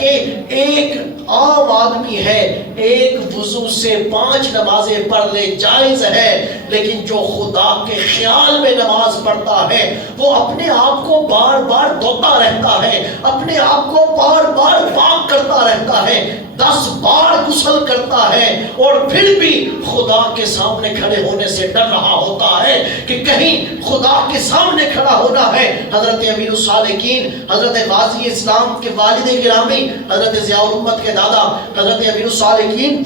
کہ ایک عام آدمی ہے ایک وضو سے 5 نمازیں پڑھ لے جائز ہے، لیکن جو خدا کے خیال میں نماز پڑھتا ہے وہ اپنے آپ کو بار بار دھوتا رہتا ہے، اپنے آپ کو بار بار پاک کرتا رہتا ہے، 10 بار غسل کرتا ہے، اور پھر بھی خدا کے سامنے کھڑے ہونے سے ڈر رہا ہوتا ہے کہ کہیں خدا کے سامنے کھڑا ہونا ہے۔ حضرت امیر الصالحین، حضرت غازی اسلام کے والد گرامی، حضرت ضیاء الامت کے دادا حضرت امیر الصالحین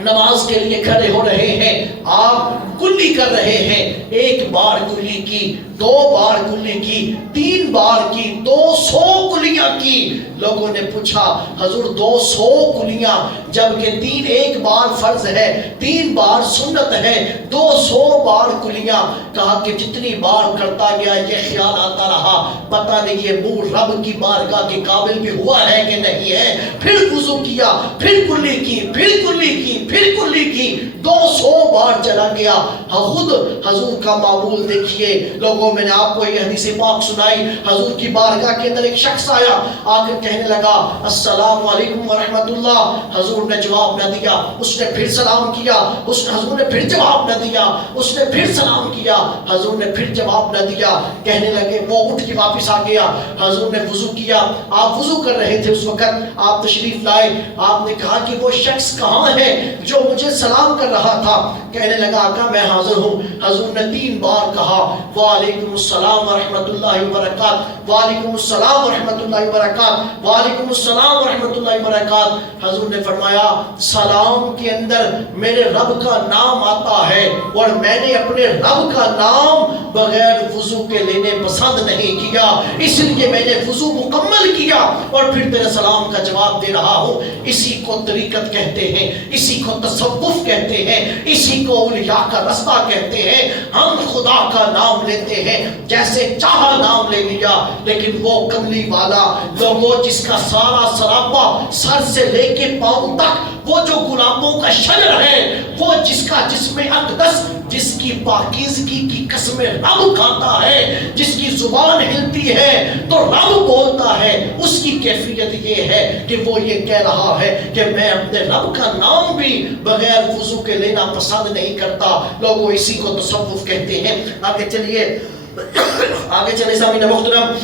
نماز کے لیے کھڑے ہو رہے ہیں، آپ کلی کر رہے ہیں، 1 بار کلی کی، 2 بار کلی کی، 3 بار کی، 200 کلیاں کی۔ لوگوں نے پوچھا حضور 200 کلیاں جبکہ 1 بار فرض ہے، 3 بار سنت ہے، 200 بار کلیاں؟ کہا کہ جتنی بار کرتا گیا یہ خیال آتا رہا پتہ نہیں یہ منہ رب کی بارگاہ کے قابل بھی ہوا ہے کہ نہیں ہے۔ پھر وضو کیا، پھر کلی کی، پھر کلی کی، پھر کلی کی، 200 بار چلا گیا۔ خود حضور کا معمول دیکھیے لوگوں، میں نے آپ کو یہ حدیث پاک سنائی، حضور کی بارگاہ کے اندر ایک شخص آیا، آ کر کہنے لگا السلام علیکم ورحمۃ اللہ۔ حضور نے جواب نہ دیا، اس نے پھر سلام کیا، حضور نے پھر جواب نہ دیا، اس نے پھر سلام کیا، حضور نے پھر جواب نہ دیا۔ کہنے لگے، وہ اٹھ کے واپس آ گیا، حضور نے وضو کیا، آپ وضو کر رہے تھے اس وقت، آپ تشریف لائے، آپ نے کہا کہ وہ شخص کہاں ہے جو مجھے سلام کر رہا تھا؟ کہنے لگا آقا میں حاضر ہوں۔ حضور نے 3 بار کہا وعلیکم السلام ورحمۃ اللہ وبرکاتہ، وعلیکم السلام ورحمۃ اللہ وبرکاتہ، وعلیکم السلام ورحمۃ اللہ وبرکاتہ۔ حضور نے فرمایا سلام کے اندر میرے رب کا نام آتا ہے، اور میں نے اپنے رب کا نام بغیر وضو کے لینے پسند نہیں کیا، اس لیے میں نے وضو مکمل کیا اور پھر تیرے سلام کا جواب دے رہا ہوں۔ اسی کو طریقت کہتے ہیں، اسی کو تصوف کہتے ہیں، اسی کو اولیاء کا رستہ کہتے ہیں۔ ہم خدا کا نام لیتے ہیں، جیسے چاہا نام لے لیا، لیکن وہ کملی والا لوگوں جس کا سارا سراپا سر سے لے کے پاؤں تک وہ جو گلابوں کا شجر ہے، وہ جس کا جسم اقدس، جس کی پاکیزگی کی قسمیں رب کھاتا ہے، جس کی زبان ہلتی ہے تو رب بولتا ہے، اس کی کیفیت یہ ہے کہ وہ یہ کہہ رہا ہے کہ میں اپنے رب کا نام بھی بغیر وضو کے لینا پسند نہیں کرتا۔ لوگوں اسی کو تصوف کہتے ہیں۔ آگے چلیے، آگے چلے سامعین محترم،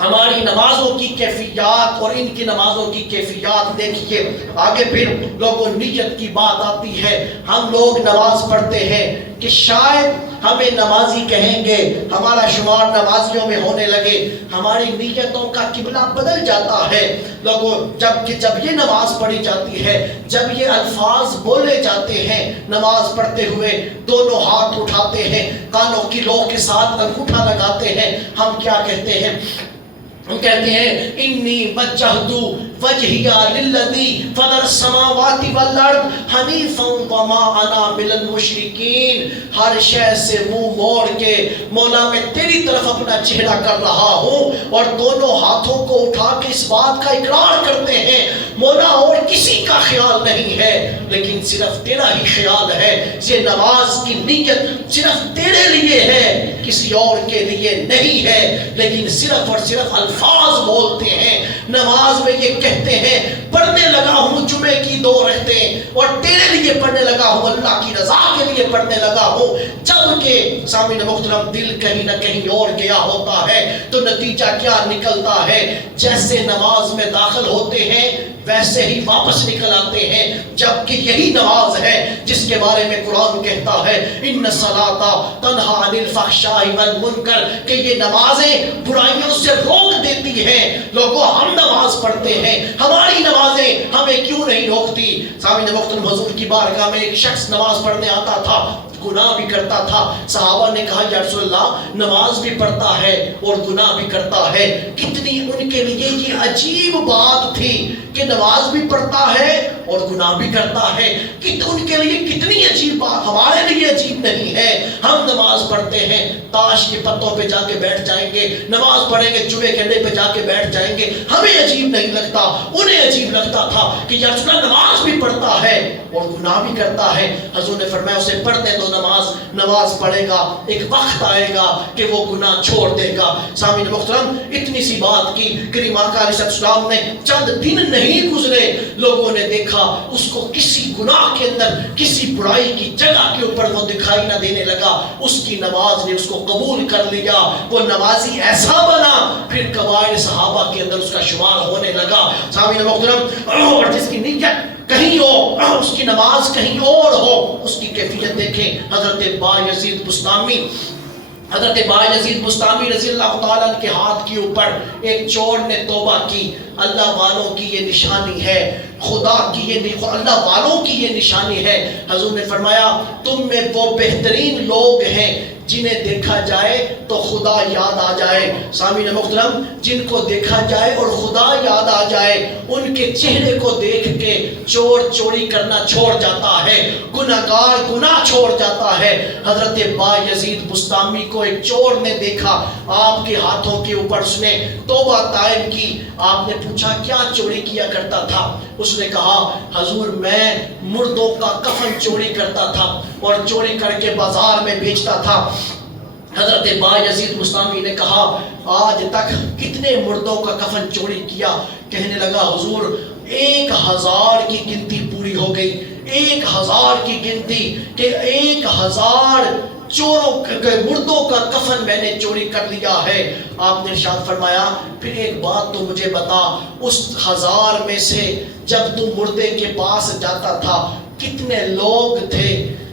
ہماری نمازوں کی کیفیات اور ان کی نمازوں کی کیفیات دیکھیے۔ آگے پھر لوگوں نیت کی بات آتی ہے۔ ہم لوگ نماز پڑھتے ہیں کہ شاید ہمیں نمازی کہیں گے، ہمارا شمار نمازیوں میں ہونے لگے، ہماری نیتوں کا قبلہ بدل جاتا ہے۔ لوگوں جب یہ نماز پڑھی جاتی ہے، جب یہ الفاظ بولے جاتے ہیں، نماز پڑھتے ہوئے دونوں ہاتھ اٹھاتے ہیں، کانوں کی لو کے ساتھ انگوٹھا لگاتے ہیں، ہم کیا کہتے ہیں؟ ہم کہتے ہیں انی وجہت وجہی للذی فطر السماوات والارض حنیفا وما انا من المشرکین۔ ہر شے سے منہ موڑ کے مولا میں تیری طرف اپنا چہرہ کر رہا ہوں، اور دونوں ہاتھوں کو اٹھا کے اس بات کا اقرار کرتے ہیں مولا اور کسی کا خیال نہیں ہے لیکن صرف تیرا ہی خیال ہے۔ یہ نماز کی نیت صرف تیرے لیے ہے، کسی اور کے لیے نہیں ہے، لیکن صرف اور صرف الفاظ بولتے ہیں۔ نماز میں یہ کہتے ہیں پڑھنے لگا ہوں جمعے کی 2 رکعتیں، اور تیرے لیے پڑھنے لگا ہوں، اللہ کی رضا کے لیے پڑھنے لگا ہوں، جبکہ سامعین محترم دل کہیں نہ کہیں اور گیا ہوتا ہے۔ تو نتیجہ کیا نکلتا ہے؟ جیسے نماز میں داخل ہوتے ہیں ویسے ہی واپس نکل آتے ہیں، جبکہ یہی نماز ہے جس کے بارے میں قرآن کہتا ہے ان الصلاۃ تنہی عن الفحشاء والمنکر، کہ یہ نمازیں برائیوں سے روک دیتی ہیں۔ لوگوں ہم نماز پڑھتے ہیں، ہماری نمازیں ہمیں کیوں نہیں روکتی؟ سامعین محترم، حضور کی بارگاہ میں ایک شخص نماز پڑھنے آتا تھا، گناہ بھی کرتا تھا۔ صحابہ نے کہا یا رسول اللہ نماز بھی پڑھتا ہے اور گناہ بھی کرتا ہے۔ کتنی ان کے لیے یہ عجیب بات تھی کہ نماز بھی پڑھتا ہے اور گناہ بھی کرتا ہے۔ ان کے لیے کتنی عجیب بات، ہمارے لیے عجیب نہیں ہے۔ ہم نماز پڑھتے ہیں، تاش کے پتوں پہ جا کے بیٹھ جائیں گے، نماز پڑھیں گے جمعے کے اڈے پہ جا کے بیٹھ جائیں گے، ہمیں عجیب نہیں لگتا، انہیں عجیب لگتا تھا کہ یا رسول اللہ نماز بھی پڑھتا ہے اور گناہ بھی کرتا ہے۔ حضور نے فرمایا اسے پڑھنے دو، نماز پڑھے گا ایک وقت آئے گا کہ وہ گناہ چھوڑ دے گا۔ سامعین محترم، اتنی سی بات کی کریم آقا علیہ السلام نے، چند دن نہیں گزرے لوگوں نے دیکھا اس کو کسی گناہ کے اندر، کسی برائی کی جگہ کے اوپر وہ دکھائی نہ دینے لگا۔ اس کی نماز نے اس کو قبول کر لیا، وہ نمازی ایسا بنا پھر قبائل صحابہ کے اندر اس کا شمار ہونے لگا۔ سامعین محترم، اور جس کی نیت کہیں ہو، اس کی نماز کہیں اور ہو، اس کی کیفیت دیکھیں۔ حضرت بایزید بستامی رضی اللہ تعالیٰ عنہ کے ہاتھ کے اوپر ایک چور نے توبہ کی۔ اللہ والوں کی یہ نشانی ہے، خدا کی اللہ والوں کی یہ نشانی ہے۔ حضور نے فرمایا تم میں وہ بہترین لوگ ہیں جنہیں دیکھا جائے تو خدا یاد آ جائے۔ سامعین محترم، جن کو دیکھا جائے اور خدا یاد آ جائے، ان کے چہرے کو دیکھ کے چور چوری کرنا چھوڑ جاتا ہے، گناہگار گناہ چھوڑ جاتا ہے۔ حضرت بایزید بستامی کو ایک چور نے دیکھا، آپ کے ہاتھوں کے اوپر اس نے توبہ طائب کی۔ آپ نے پوچھا کیا چوری کیا کرتا تھا؟ اس نے کہا حضور میں مردوں کا کفن چوری کرتا تھا اور چوری کر کے بازار میں بیچتا تھا۔ حضرت بایزید بستامی نے کہا آج تک کتنے مردوں کا کفن چوری کیا؟ کہنے لگا حضور 1000 کی گنتی پوری ہو گئی، 1000 کی گنتی کہ 1000 چوروں مردوں کا کفن میں نے چوری کر لیا ہے۔ آپ نے ارشاد فرمایا پھر ایک بات تو مجھے بتا، اس 1000 میں سے جب تو مردے کے پاس جاتا تھا کتنے لوگ تھے؟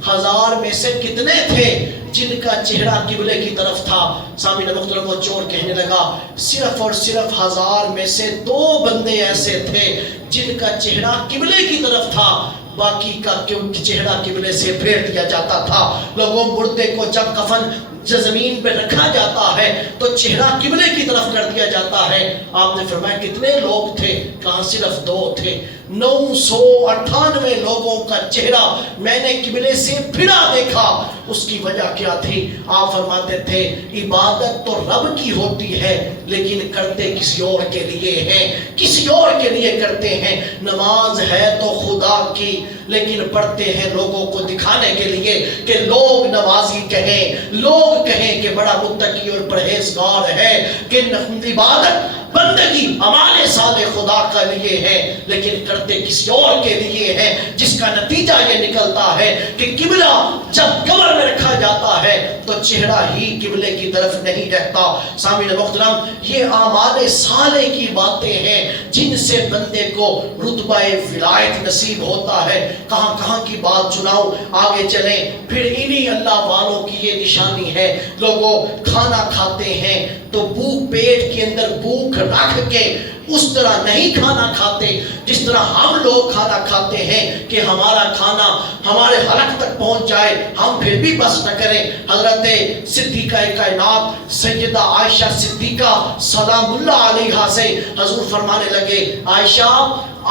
1000 میں سے کتنے تھے جن کا چہرہ قبلے کی طرف تھا؟ سامعین محترم، وہ چور کہنے لگا صرف اور صرف 1000 میں سے 2 بندے ایسے تھے جن کا چہرہ قبلے کی طرف تھا، باقی کا چہرہ قبلے سے پھیر دیا جاتا تھا۔ لوگوں مردے کو جب کفن زمین پہ رکھا جاتا ہے تو چہرہ قبلے کی طرف کر دیا جاتا ہے۔ آپ نے فرمایا کتنے لوگ تھے؟ کہاں صرف 2 تھے۔ 998 لوگوں کا چہرہ میں نے قبلے سے پھرا دیکھا۔ اس کی وجہ کیا تھی؟ آپ فرماتے تھے عبادت تو رب کی ہوتی ہے لیکن کرتے کسی اور کے لیے ہیں، کسی اور کے لیے کرتے ہیں۔ نماز ہے تو خدا کی لیکن پڑھتے ہیں لوگوں کو دکھانے کے لیے کہ لوگ نمازی کہیں، لوگ کہیں کہ بڑا متقی اور پرہیزگار ہے، کہ عبادت بندگی ہمارے سامنے خدا کا لیے ہے لیکن کرتے کسی اور کے لیے ہیں، جس کا نتیجہ یہ نکلتا ہے کہ قبلہ جب قبر میں رکھا جاتا ہے تو چہرہ ہی قبلے کی طرف نہیں رہتا۔ سامعین محترم، یہ اعمال صالح کی باتیں ہیں جن سے بندے کو رتبہ ولایت نصیب ہوتا ہے۔ کہاں کہاں کی بات سناؤں، آگے چلیں۔ پھر انہی اللہ والوں کی یہ نشانی ہے، لوگوں کھانا کھاتے ہیں تو بھوک پیٹ کے اندر بھوک رکھ کے اس طرح نہیں کھانا کھاتے جس طرح ہم لوگ کھانا کھاتے ہیں کہ ہمارا کھانا ہمارے حلق تک پہنچ جائے، ہم پھر بھی بس نہ کریں۔ حضرت صدیقہ کائنات سیدہ عائشہ صدیقہ سلام اللہ علیہا سے حضور فرمانے لگے عائشہ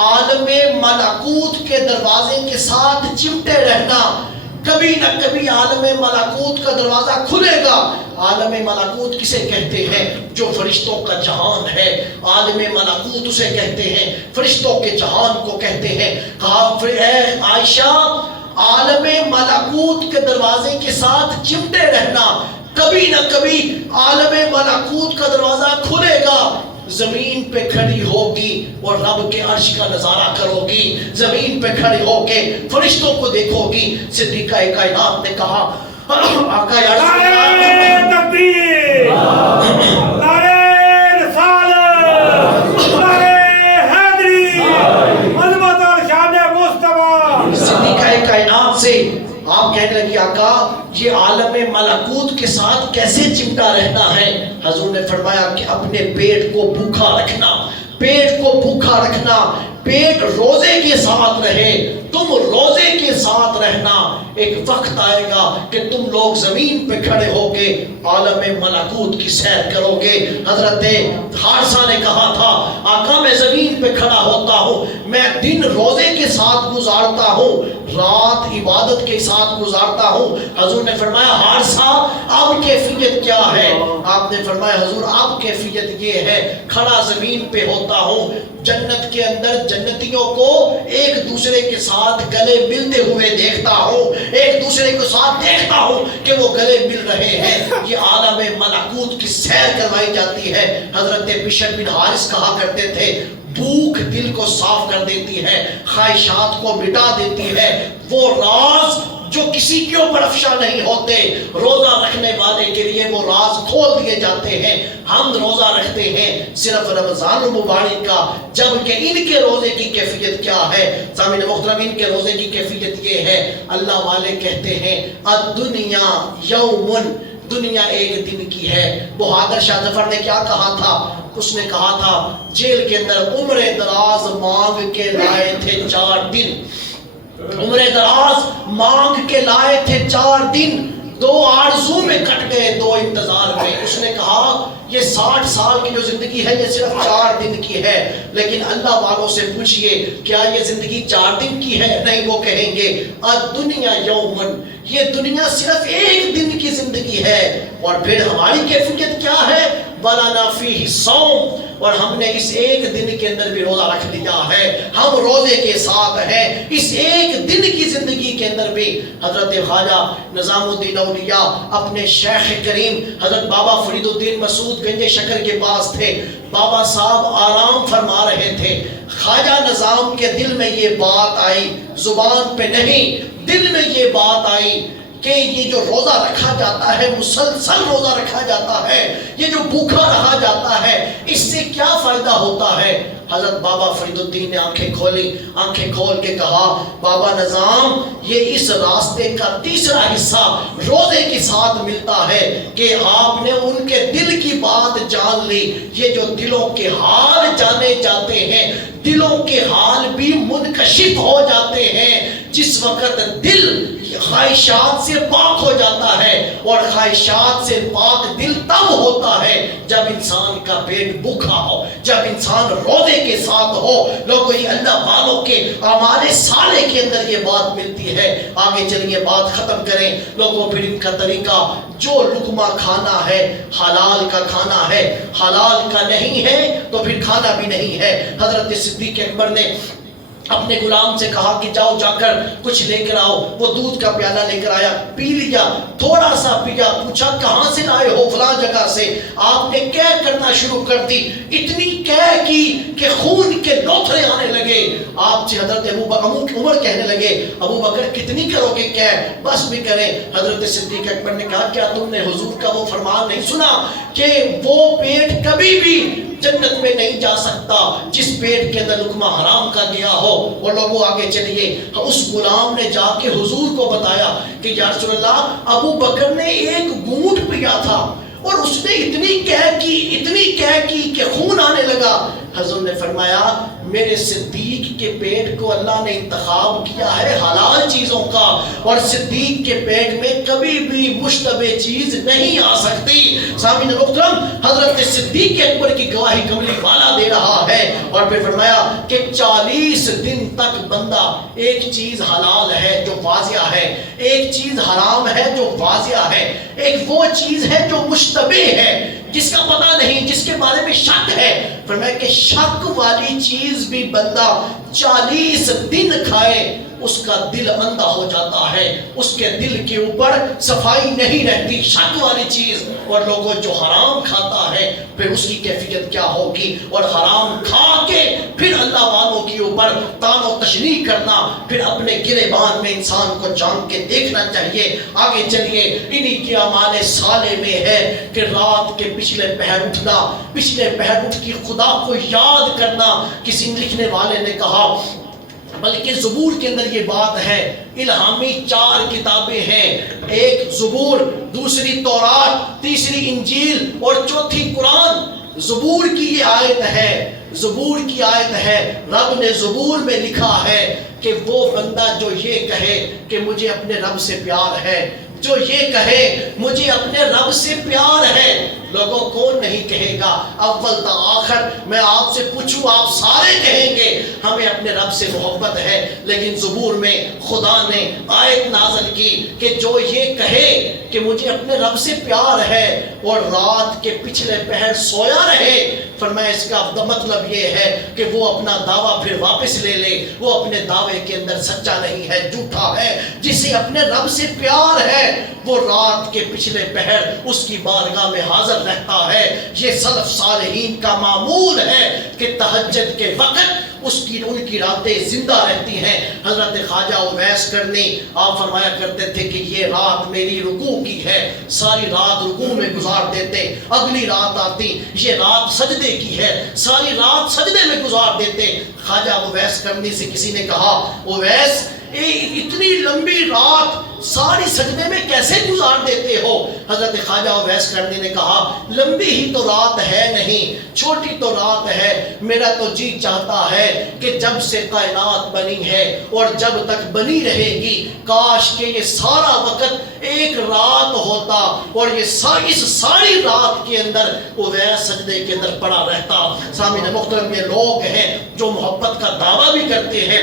عالم ملکوت کے دروازے کے ساتھ چمٹے رہنا، کبھی نہ کبھی عالم ملکوت کا دروازہ کھلے گا۔ عالم ملکوت کسے کہتے ہیں؟ جو فرشتوں کا جہان ہے، عالم ملکوت اسے کہتے ہیں، فرشتوں کے جہان کو کہتے ہیں۔ کہا اے عائشہ عالم ملکوت کے دروازے کے ساتھ چمٹے رہنا، کبھی نہ کبھی عالم ملکوت کا دروازہ کھلے گا، زمین پہ کھڑی ہوگی اور رب کے عرش کا نظارہ کرو گی، زمین پہ کھڑی ہو کے فرشتوں کو دیکھو گی۔ صدیقہ کائنات نے کہا آقا یا رسول اللہ، نعرہ تکبیر، نعرہ رسالت، نعرہ حیدری، عظمت اور شان مصطفیٰ۔ صدیقہ کائنات سے آپ کہنے لگی آقا یہ عالم ملکوت کے ساتھ کیسے چمٹا رہنا ہے؟ حضور نے فرمایا کہ اپنے پیٹ کو بھوکا رکھنا، پیٹ کو بھوکا رکھنا، پیٹ روزے کے ساتھ رہے، تم روزے کے ساتھ رہنا، ایک وقت آئے گا کہ تم لوگ زمین پہ کھڑے ہو کے عالم ملکوت کی سیر کرو گے۔ حضرت حارثہ نے کہا تھا آقا میں زمین پہ کھڑا ہوتا ہوں، میں دن روزے کے ساتھ گزارتا ہوں، رات عبادت کے ساتھ گزارتا ہوں۔ حضور نے فرمایا حارثہ اب کیفیت کیا ہے؟ آپ نے فرمایا حضور اب کیفیت یہ ہے کھڑا زمین پہ ہوتا ہوں، جنت کے اندر جنتیوں کو ایک دوسرے کے ساتھ گلے ملتے ہوئے دیکھتا ہوں، ایک دوسرے کے ساتھ دیکھتا ہوں کہ وہ گلے مل رہے ہیں۔ یہ عالم ملکوت کی سیر کروائی جاتی ہے۔ حضرت بشر بن حارث کہا کرتے تھے بھوک دل کو صاف کر دیتی ہے، خواہشات کو مٹا دیتی ہے، وہ راز جو کسی کے اوپر افشا نہیں ہوتے روزہ رکھنے والے کے لیے وہ راز کھول دیے جاتے ہیں۔ ہم روزہ رکھتے ہیں صرف رمضان المبارک کا، جبکہ ان کے روزے کی کیفیت کیا ہے؟ سامعین محترم، ان کے روزے کی کیفیت یہ ہے، اللہ والے کہتے ہیں الدنیا یومن، دنیا ایک دن کی ہے۔ بہادر شاہ ظفر نے کیا کہا تھا؟ اس نے کہا تھا جیل کے اندر عمر دراز مانگ کے لائے تھے 4 دن، عمر دراز مانگ کے لائے تھے 4 دن، 2 آرزو میں کٹ گئے 2 انتظار میں۔ اس نے کہا یہ 60 سال کی جو زندگی ہے یہ صرف 4 دن کی ہے، لیکن اللہ والوں سے پوچھئے کیا یہ زندگی 4 دن کی ہے؟ نہیں، وہ کہیں گے الدنیا یومن، یہ دنیا صرف 1 دن کی زندگی ہے۔ اور پھر ہماری کیفیت کیا ہے؟ وَلَنَا فِيهِ صَوْمٌ، اور ہم نے اس 1 دن کے اندر بھی روزہ رکھ لیا ہے، ہم روزے کے ساتھ ہیں اس 1 دن کی زندگی کے اندر بھی۔ حضرت خواجہ نظام الدین اولیاء اپنے شیخ کریم حضرت بابا فرید الدین مسعود گنج شکر کے پاس تھے، بابا صاحب آرام فرما رہے تھے، خواجہ نظام کے دل میں یہ بات آئی، زبان پہ نہیں، دل میں یہ بات آئی کہ یہ جو روزہ رکھا جاتا ہے، مسلسل روزہ رکھا جاتا ہے، یہ جو بھوکا رہا جاتا ہے، اس سے کیا فائدہ ہوتا ہے؟ حضرت بابا فرید الدین نے آنکھیں کھولی، آنکھیں کھول کے کہا بابا نظام یہ اس راستے کا تیسرا حصہ روزے کے ساتھ ملتا ہے کہ آپ نے ان کے دل کی بات جان لی۔ یہ جو دلوں کے حال جانے جاتے ہیں، دلوں کے حال بھی منکشف ہو جاتے ہیں جس وقت دل خواہشات سے پاک ہو جاتا ہے، اور خواہشات سے پاک دل تب ہوتا ہے جب انسان کا پیٹ بھوکا ہو، جب انسان روزے کے ساتھ ہو۔ لوگوں یہ اللہ والوں کے اعمال صالح کے اندر یہ بات ملتی ہے۔ آگے چلیے بات ختم کریں۔ لوگوں پھر ان کا طریقہ جو لقمہ کھانا ہے حلال کا کھانا ہے، حلال کا نہیں ہے تو پھر کھانا بھی نہیں ہے۔ حضرت صدیق اکبر نے اپنے غلام سے کہا کہ جاؤ جا کر کچھ لے کر آؤ، وہ دودھ کا پیالہ لے کر آیا، پی لیا، تھوڑا سا پیا، پوچھا کہاں سے لائے ہو؟ فلاں جگہ سے۔ آپ نے کہہ کرنا شروع کر دی، اتنی کہہ کی کہ خون کے لوتھڑے آنے لگے۔ آپ سے حضرت عمر کہنے لگے ابو بکر کتنی کرو گے کہہ، بس بھی کریں۔ حضرت صدیق اکبر نے کہا کیا تم نے حضور کا وہ فرمان نہیں سنا کہ وہ پیٹ کبھی بھی جنت میں نہیں جا سکتا جس پیٹ کے اندر لقمہ حرام کا گیا ہو؟ اور لوگوں آگے چلیے، اس غلام نے جا کے حضور کو بتایا کہ یا رسول اللہ ابو بکر نے 1 گھونٹ پیا تھا اور اس نے اتنی کہہ کی کہ خون آنے لگا۔ حضور نے فرمایا میرے صدیق کے پیٹ کو اللہ نے انتخاب کیا ہے حلال چیزوں کا، اور صدیق کے پیٹ میں کبھی بھی مشتبہ چیز نہیں آ سکتی۔ سامعین محترم، حضرت صدیق اکبر کی گواہی کملی والا دے رہا ہے، اور پھر فرمایا کہ 40 دن تک بندہ ایک چیز حلال ہے جو واضح ہے، ایک چیز حرام ہے جو واضح ہے، ایک وہ چیز ہے جو مشتبہ ہے جس کا پتہ نہیں، جس کے بارے میں شک ہے۔ فرمایا کہ شک والی چیز بھی بندہ 40 دن کھائے اس کا دل اندھا ہو جاتا ہے، اس کے دل کے اوپر صفائی نہیں رہتی، شک والی چیز۔ اور لوگوں جو حرام کھاتا ہے پھر اس کی کیفیت کیا ہوگی؟ اور حرام کھا کے پھر اللہ والوں کے اوپر تان و تشنیع کرنا، پھر اپنے گریبان میں انسان کو جان کے دیکھنا چاہیے۔ آگے چلیے، انہی کے اعمال صالح میں ہے کہ رات کے پچھلے پہر اٹھنا، پچھلے پہر اٹھ کے خدا کو یاد کرنا۔ کسی لکھنے والے نے کہا، بلکہ زبور کے اندر یہ بات ہے، الہامی 4 کتابیں ہیں، ایک زبور، دوسری تورات، تیسری انجیل اور چوتھی قرآن۔ زبور کی یہ آیت ہے، زبور کی آیت ہے، رب نے زبور میں لکھا ہے کہ وہ بندہ جو یہ کہے کہ مجھے اپنے رب سے پیار ہے، جو یہ کہے مجھے اپنے رب سے پیار ہے، لوگوں کون نہیں کہے گا؟ اول تا آخر میں آپ سے پوچھوں، آپ سارے کہیں گے ہمیں اپنے رب رب سے محبت ہے، لیکن زبور میں خدا نے آیت نازل کی کہ جو یہ کہے کہ مجھے اپنے رب سے پیار ہے اور رات کے پچھلے پہر سویا رہے، فرمایا اس کا مطلب یہ ہے کہ وہ اپنا دعویٰ پھر واپس لے لے، وہ اپنے دعوے کے اندر سچا نہیں ہے، جھوٹا ہے۔ جسے اپنے رب سے پیار ہے وہ رات کے پچھلے پہر اس کی بارگاہ میں حاضر رہتا ہے۔ یہ سلف صالحین کا معمول ہے کہ تہجد کے وقت ان کی راتیں زندہ رہتی ہیں۔ حضرت خواجہ اویس کرنی آپ فرمایا کرتے تھے کہ یہ رات میری رکوع کی ہے، ساری رات رکوع میں گزار دیتے، اگلی رات آتی یہ رات سجدے کی ہے، ساری رات سجدے میں گزار دیتے۔ خواجہ اویس کرنی سے کسی نے کہا اویس اتنی لمبی رات ساری سجدے میں کیسے گزار دیتے ہو؟ حضرت خواجہ اویس کرنی نے کہا لمبی ہی تو رات ہے نہیں، چھوٹی تو رات ہے، میرا تو جی چاہتا ہے کہ جب سے کائنات بنی ہے اور جب تک بنی رہے گی کاش کہ یہ سارا وقت ایک رات ہوتا اور یہ اس ساری رات کے اندر اویس سجدے کے اندر پڑا رہتا۔ سامعین محترم، یہ لوگ ہیں جو محبت کا دعویٰ بھی کرتے ہیں،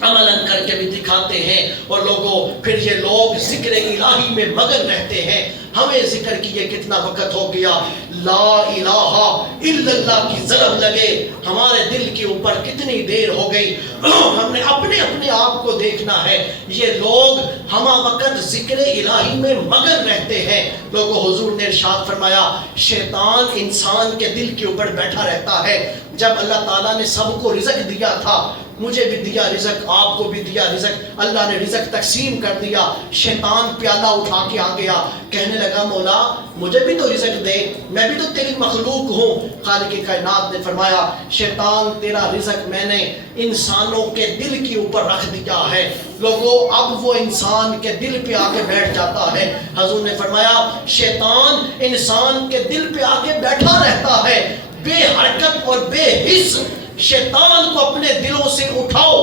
عملاً کر کے بھی دکھاتے ہیں، اور لوگوں پھر یہ لوگ ذکر الہی میں مگن رہتے ہیں۔ ہمیں ذکر کیے کتنا وقت ہو گیا، لا الہ الا اللہ کی ضرب لگے ہمارے دل کے اوپر کتنی دیر ہو گئی۔ ہم نے اپنے آپ کو دیکھنا ہے، یہ لوگ ہمہ وقت ذکر الہی میں مگن رہتے ہیں۔ لوگوں حضور نے ارشاد فرمایا شیطان انسان کے دل کے اوپر بیٹھا رہتا ہے۔ جب اللہ تعالیٰ نے سب کو رزق دیا تھا، مجھے بھی دیا رزق، آپ کو بھی دیا رزق، اللہ نے رزق تقسیم کر دیا، شیطان پیالہ اٹھا کے آ گیا، کہنے لگا مولا مجھے بھی تو رزق دے، میں بھی تو تیری مخلوق ہوں۔ خالق کائنات نے فرمایا شیطان تیرا رزق میں نے انسانوں کے دل کے اوپر رکھ دیا ہے۔ لوگوں اب وہ انسان کے دل پہ آ کے بیٹھ جاتا ہے۔ حضور نے فرمایا شیطان انسان کے دل پہ آ کے بیٹھا رہتا ہے، بے حرکت اور بے حس۔ شیطان کو اپنے دلوں سے اٹھاؤ۔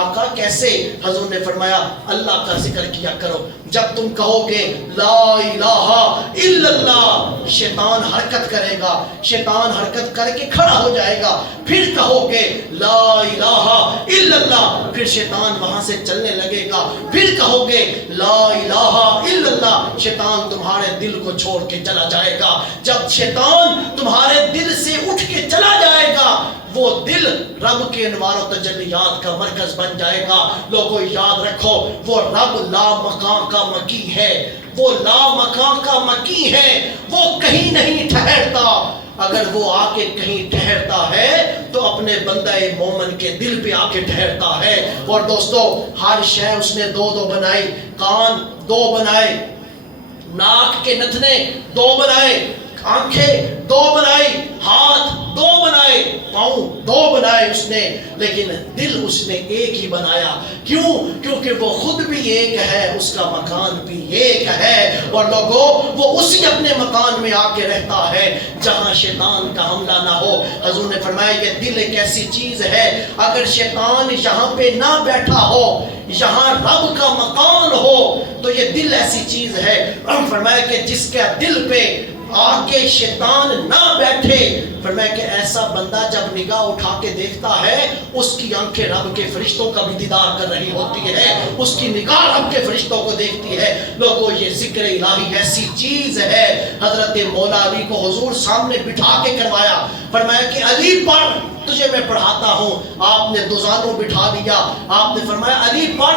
آقا کیسے؟ حضور نے فرمایا اللہ کا ذکر کیا کرو۔ جب تم کہو گے لا الہ الا اللہ شیطان حرکت کرے گا، شیطان حرکت کر کے کھڑا ہو جائے گا۔ پھر کہو گے لا الہ الا اللہ، پھر شیطان وہاں سے چلنے لگے گا۔ پھر کہو گے لا الہ الا اللہ، شیطان تمہارے دل کو چھوڑ کے چلا جائے گا۔ جب شیطان تمہارے دل سے اٹھ کے چلا جائے گا وہ دل رب کے انوار و تجلیات کا مرکز بن جائے گا۔ لوگوں یاد رکھو وہ رب لا مکان کا مکی ہے، وہ لا مکان کا مکی ہے، وہ کہیں نہیں ٹھہرتا۔ اگر وہ آ کے کہیں ٹھہرتا ہے تو اپنے بندہ مومن کے دل پہ آ کے ٹھہرتا ہے۔ اور دوستو ہر شے اس نے دو دو بنائی، کان دو بنائے، ناک کے نتنے دو بنائے، آنکھیں دو بنائی، ہاتھ دو بنائے، پاؤں دو بنائے اس نے، لیکن دل اس نے ایک ہی بنایا۔ کیوں؟ کیونکہ وہ خود بھی ایک ہے، اس کا مکان بھی ایک ہے، اور لوگوں وہ اسی اپنے مکان میں آ کے رہتا ہے جہاں شیطان کا حملہ نہ ہو۔ حضور نے فرمایا یہ دل ایک ایسی چیز ہے اگر شیطان یہاں پہ نہ بیٹھا ہو، یہاں رب کا مکان ہو تو یہ دل ایسی چیز ہے۔ فرمایا کہ جس کا دل پہ آگے شیطان نہ بیٹھے، فرمایا کہ ایسا بندہ جب نگاہ اٹھا کے دیکھتا ہے اس کی آنکھیں رب کے فرشتوں کا بھی دیدار کر رہی ہوتی ہے، اس کی نگاہ رب کے فرشتوں کو دیکھتی ہے۔ لوگوں یہ ذکر الہی ایسی چیز ہے، حضرت مولا علی کو حضور سامنے بٹھا کے کروایا، فرمایا کہ علی پڑھ تجھے میں پڑھاتا ہوں۔ آپ نے دوزانوں بٹھا دیا، آپ نے فرمایا علی پڑھ،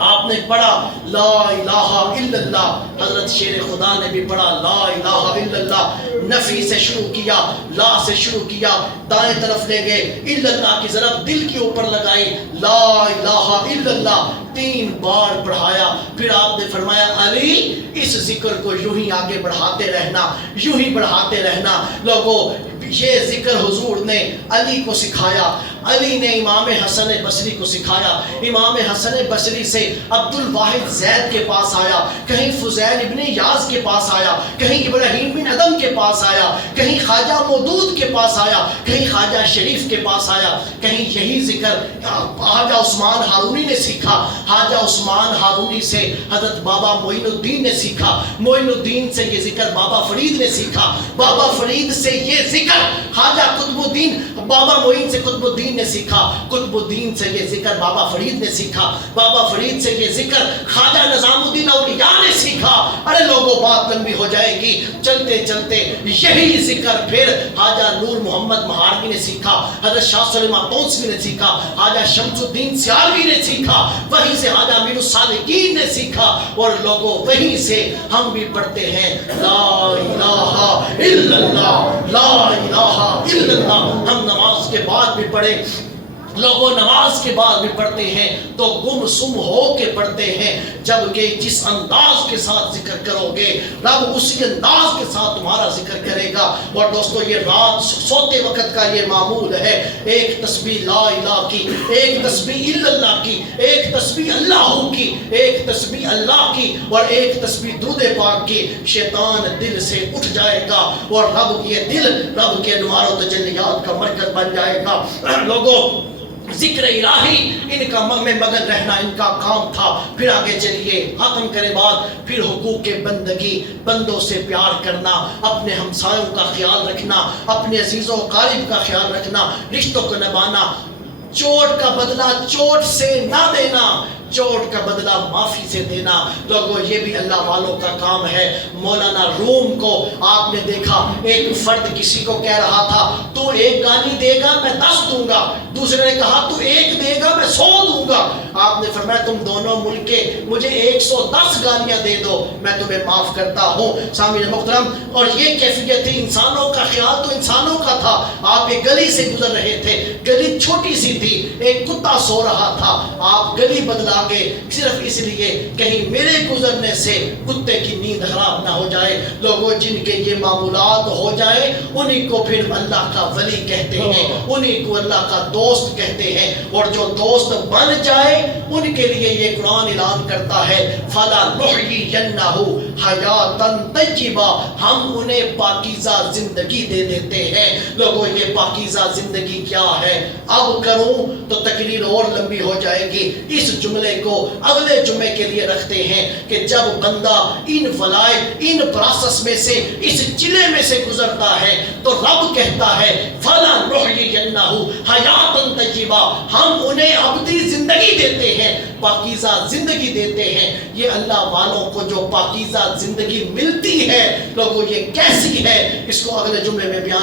آپ نے پڑھا لا الہ الا اللہ، حضرت شیر خدا نے بھی پڑھا لا الہ الا اللہ، نفی سے شروع کیا، لا سے شروع کیا، دائیں طرف لے گئے، الا اللہ کی ضرب دل کے اوپر لگائی، لا الہ الا اللہ 3 بار پڑھایا۔ پھر آپ نے فرمایا علی اس ذکر کو یوں ہی آگے بڑھاتے رہنا، یوں ہی بڑھاتے رہنا۔ لوگوں یہ ذکر حضور نے علی کو سکھایا، علی نے امام حسن بصری کو سکھایا، امام حسن بصری سے عبد الواحد زید کے پاس آیا، کہیں فضیل ابن یاز کے پاس آیا، کہیں ابراہیم بن ادم کے پاس آیا، کہیں خواجہ مودود کے پاس آیا، کہیں خواجہ شریف کے پاس آیا، کہیں یہی ذکر خواجہ عثمان ہارونی نے سیکھا، خواجہ عثمان ہارونی سے حضرت بابا معین الدین نے سیکھا، معین الدین سے یہ ذکر بابا فرید نے سیکھا، بابا فرید سے یہ ذکر خواجہ قطب الدین، بابا معین سے قطب الدین نے سیکھا, قطب الدین سے یہ ذکر بابا فرید نے سیکھا, بابا فرید سے یہ ذکر خواجہ نظام الدین اولیاء نے سیکھا. ارے لوگوں بات لمبی ہو جائے گی. چلتے چلتے یہی ذکر پھر خواجہ نور محمد مہاروی نے سیکھا, حضرت شاہ سلیمان تونسوی نے سیکھا, خواجہ شمس الدین سیالوی نے سیکھا, وہیں سے خواجہ امیر الصالحین نے سیکھا, اور لوگوں وہیں سے ہم بھی پڑھتے ہیں لا الہ الا اللہ, لا الہ الا اللہ. ہم نماز کے بعد بھی پڑھے, لوگوں نماز کے بعد بھی پڑھتے ہیں تو گم سم ہو کے پڑھتے ہیں, جبکہ جس انداز کے ساتھ ذکر کرو گے رب اسی انداز کے ساتھ تمہارا ذکر کرے گا. اور دوستو یہ رات سوتے وقت کا یہ معمول ہے, ایک تسبیح لا الہ کی, ایک تسبیح الا اللہ کی, ایک تسبیح اللہ کی, ایک تسبیح اللہ کی, اور ایک تسبیح درود پاک کی. شیطان دل سے اٹھ جائے گا اور رب یہ دل رب کے انوار و تجلیات کا مرکز بن جائے گا. لوگوں ذکر الہی ان کا میں مگن رہنا ان کا کام تھا. پھر آگے چلیے ختم کرے بعد پھر حقوق بندگی, بندوں سے پیار کرنا, اپنے ہمسایوں کا خیال رکھنا, اپنے عزیزوں قریب کا خیال رکھنا, رشتوں کو نبھانا, چوٹ کا بدلہ چوٹ سے نہ دینا, چوٹ کا بدلہ معافی سے دینا. لوگوں یہ بھی اللہ والوں کا کام ہے. مولانا روم کو آپ نے دیکھا, ایک فرد کسی کو کہہ رہا تھا تو ایک گالی دے گا میں 10 دوں گا, دوسرے نے کہا تو ایک دے گا میں 100 دوں گا. آپ نے فرمایا تم دونوں مل کے مجھے 110 گالیاں دے دو میں تمہیں معاف کرتا ہوں. سامعین محترم, اور یہ کیفیت تھی, انسانوں کا خیال تو انسانوں کا تھا. آپ ایک گلی سے گزر رہے تھے, گلی چھوٹی سی تھی, ایک کتا سو رہا تھا, آپ گلی بدلا گے صرف اس لیے کہیں میرے گزرنے سے کتے کی نیند خراب نہ ہو جائے. لوگوں جن کے یہ معمولات ہو جائے انہی کو پھر اللہ کا ولی کہتے ہیں, انہی کو اللہ کا دوست کہتے ہیں. اور جو دوست بن جائے ان کے لیے یہ قرآن اعلان کرتا ہے فَلَنُحْيِيَنَّهُ حَيَاتًا طَيِّبَةً, ہم انہیں پاکیزہ زندگی دے دیتے ہیں. لوگوں یہ پاکیزہ زندگی کیا ہے اب کروں تو تقریر اور لمبی ہو جائے گی. اس جملے کو اگلے جمعے کے لیے رکھتے ہیں کہ جب بندہ ان فلائد ان پروسیس میں سے اس چلے میں سے گزرتا ہے تو رب کہتا ہے فَلَنُحْيِيَنَّهُ حَيَاتًا طَيِّبَةً, ہم انہیں ابدی زندگی دیتے ہیں, پاکیزہ زندگی دیتے ہیں. یہ اللہ والوں کو جو پاکیزہ زندگی ملتی ہے لوگوں یہ کیسی ہے اس کو اگلے جمعے میں بیان